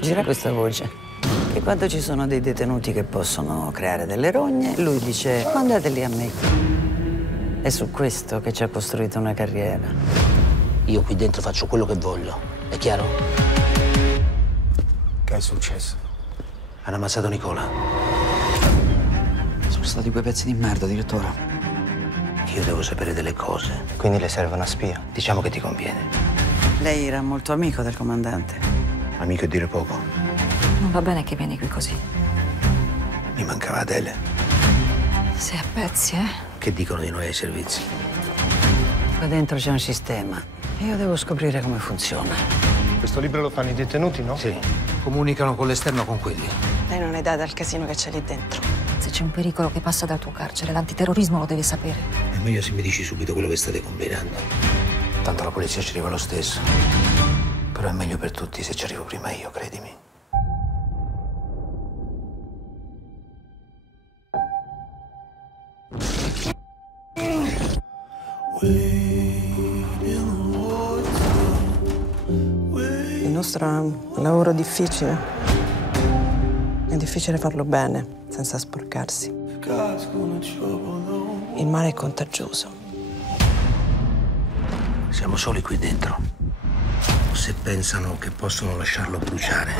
Gira questa voce. E quando ci sono dei detenuti che possono creare delle rogne, lui dice: mandate lì a me. È su questo che ci ha costruito una carriera. Io qui dentro faccio quello che voglio, è chiaro? Che è successo? Hanno ammazzato Nicola. Sono stati quei pezzi di merda, direttore. Io devo sapere delle cose. Quindi le serve una spia? Diciamo che ti conviene. Lei era molto amico del comandante. Amico è dire poco. Non va bene che vieni qui così. Mi mancava Adele. Sei a pezzi, eh? Che dicono di noi ai servizi? Qua dentro c'è un sistema e io devo scoprire come funziona. Questo libro lo fanno i detenuti, no? Sì, comunicano con l'esterno con quelli. Lei non è data al casino che c'è lì dentro. Se c'è un pericolo che passa dal tuo carcere, l'antiterrorismo lo devi sapere. È meglio se mi dici subito quello che state combinando. Tanto la polizia ci arriva lo stesso. Però è meglio per tutti se ci arrivo prima io, credimi. Il nostro è un lavoro difficile. È difficile farlo bene, senza sporcarsi. Il male è contagioso. Siamo soli qui dentro. Se pensano che possono lasciarlo bruciare,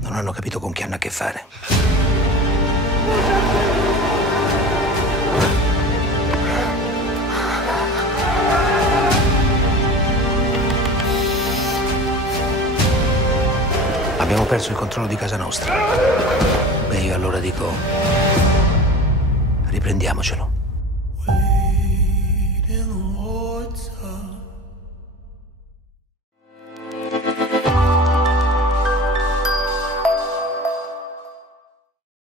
non hanno capito con chi hanno a che fare. Abbiamo perso il controllo di casa nostra. Beh, io allora dico, riprendiamocelo.